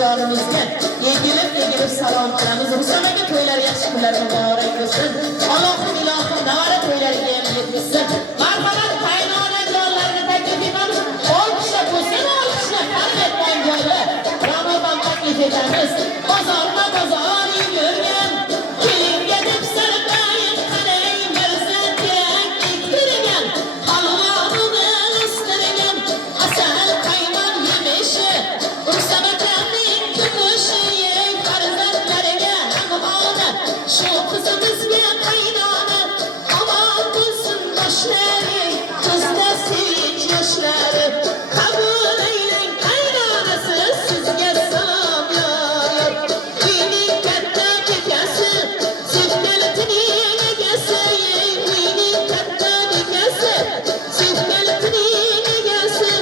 onajonimizga yengilib salom qilamiz. Rusamaga to'ylar yaxshi kunlar muborak bo'lsin. Allohim ilohim davara to'ylariga ham yetkazsin. Marhamat qaynonajonlarni taklif etamiz. Olqishlar bo'lsin, olqishlar qanday joylar. Ramazon taklif etamiz. Bozorma bozor yurgan kelinga deb sarqayib qalay mirza kerak iktirgan halvoni istirgan asal qaymon yemishi Rusamakamning kumushi yeng farzandlariga hamhona shu qizimizga qaynona omon bo'lsin boshlari qizda sevinch yoshlari qabul aylang qaynonasi sizga salom yor uyning katta bekasi sevgilitining egasi uyning katta bekasi sevgilitining egasi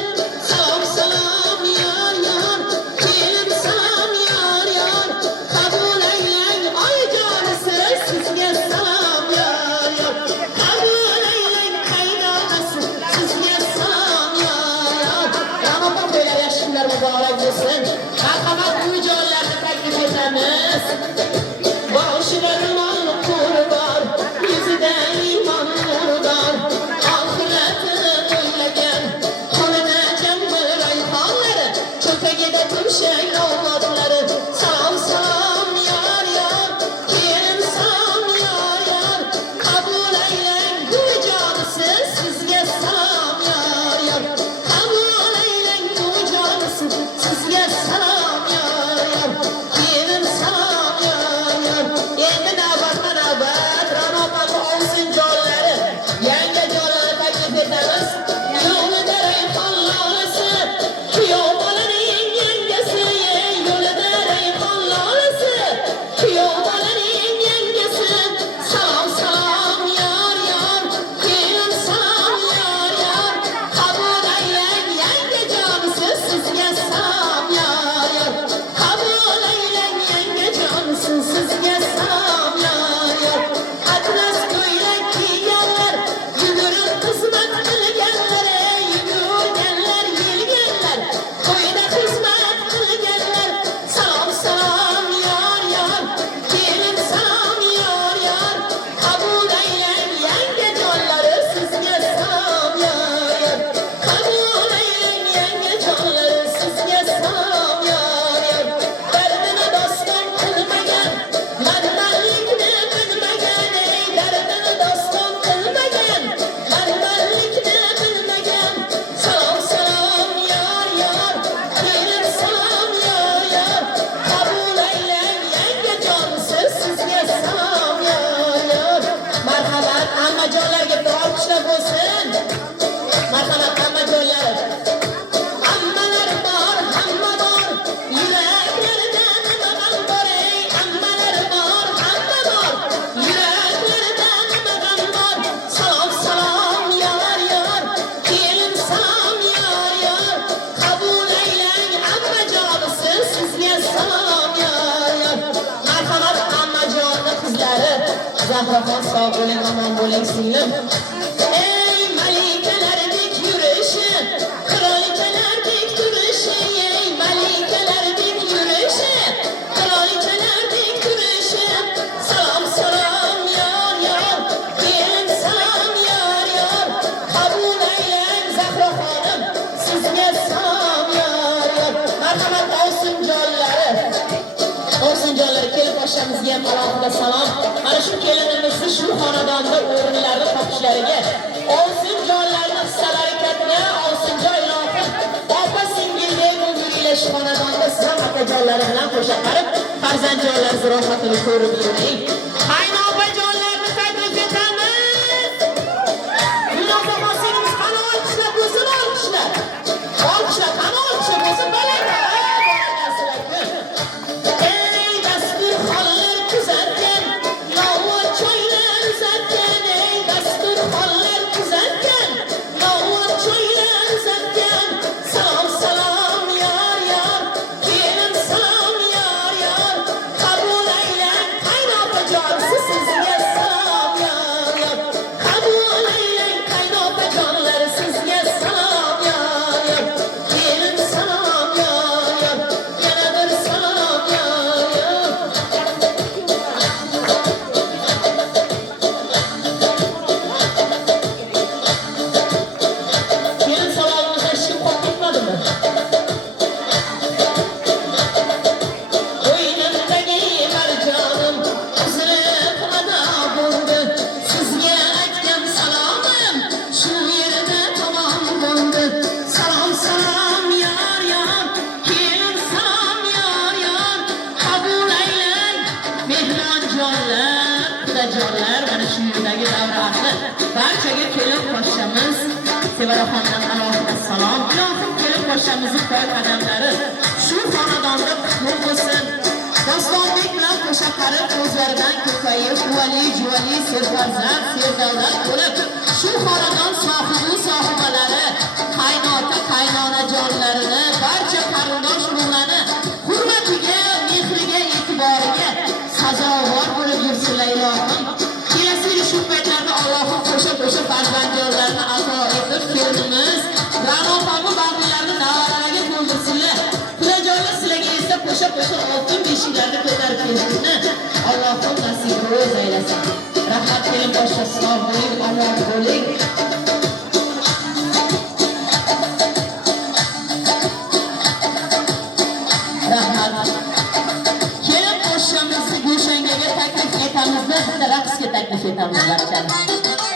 salom salom yor yor kelin salom yor yor qabul aylang oyijonisi sizga salom yor yor qabul aylang qaynonasi sizga salom yor yor Ramazon to'ylari yaxshi kunlar muborak bo'lsin. Marhamat uy-joylarni taklif etamiz. Boshida ro'mol nuri bor, yuzida iymon nuri bor, oxiratini o'ylagan qonida jambil rayhonlari, cho'ntagida tumshak avlodlari. Salom salom yor yor, kelin salom yor yor, qabul aylang uy-jonisi sizga salom yor yor, qabul aylang uy-jonisi sizga salom yor yor, kelin salom yor yor. Endi navbat Ramazon ovsinjonlari yangi joylarni taklif etamiz. Yo'lida rayhon lolasi, kuyov bolaning yangasi, yo'lida rayhon lolasi, kuyov bolaning yangasi. Salom salom yor yor, kelin salom yor yor, qabul aylang yangi jonisi sizga salom yor yor, qabul aylang yangi jonisi sizga salom yor yor. Atlas ko'ylak kiyganlar, yugurib xizmat qilganlar, yugurganlar, yelganlar, to'yda xizmat qilganlar. Salom salom yor yor, kelin salom yor yor, qabul aylang yangi jonlari sizga salom yor yor, qabul aylang yangi jonlari sizga salom yor yor. Dardini doston qilmagan, manmanlikni bilmagan, dardini doston qilmagan, manmanlikni bilmagan. Salom salom yor yor, kelin salom yor yor, qabul aylang yangi jonisi sizga salom yor yor. Marhamat ammajonlarga bir olqishlar bo'lsin. Marhamat ammajonlar. Ammalar bor, hamma bor, yuraklarida nima g'am bor, ammalar bor, hamma bor, yuraklarida nima g'am bor. Salom salom yor yor, kelin salom yor yor, qabul aylang ammajonisi sizga salom yor yor. Marhamat ammajonni qizlari, Zahraxon sog' bo'ling, omon bo'ling singlim. Ey malikalardek yurishi, qirolichalardek turishi, ey malikalardek yurishi, qirolichalardek turishi. Salom salom yor yor, kelin salom yor yor, qabul aylang Zahraxonim sizga salom yor yor. Marhamat ovsinjonlari kelib oshamizga ham alohida salom. Mana shu kelinimizni shu xonadonda o'rinlarni topishlariga ovsinjonlarni hissa-harakatiga ovsinjon ilohim opa singildek bo'lginglar shu xonadonda siz ham opajonlari bilan qo'sha qarib farzandjonlaringiz rohatini ko'rib yuring. Ayni opajonlarni taklif etamiz. Muloqot qilsangiz qani olqishlar bo'lsin, olqishlar. Olqishlar qani olqishlar bo'lsin, balandlar. Ey dasturxonlar kuzatgan, yovvoyi choylar uzatgan, ey dasturxonlar kuzatgan, yovvoyi choylar uzatgan. Salom salom yor yor, kelin salom yor yor, qabul aylang qaynotajonisiz poshamiz Sevaraxondan alohida salom. Ilohim kelin poshamizni qo'y qadamlari shu xonadonda qutlug' bo'lsin. Dostonbek bilan qo'sha qarib o'zlaridan ko'payib, uvali-juvali serfarzand, serdavlat bo'lib, shu xonadon sohibi sohibalari, qaynota, qaynonajonlarini, barcha qarindosh urug'larni hurmatiga, mehriga, e'tiboriga sazovor bo'lib yursinlar ilohim. Kelasi shu paytlarda Allohim qo'sha farzandjonlarni ato etib, kelinimiz Ra'no-opamni bag'rlarini navaralarga to'ldirsinlar. Qilajonlar sizlarga esa qo'sha oltin beshiklarni ko'tarib kelishni Allohim nasib ro'z aylasin. Rahmat kelin boshqa sog' bo'ling, omon bo'ling. Rahmat. Kelin boshqamizni Go'shangaga taklif etamiz, bitta raqsga taklif etamiz barchani.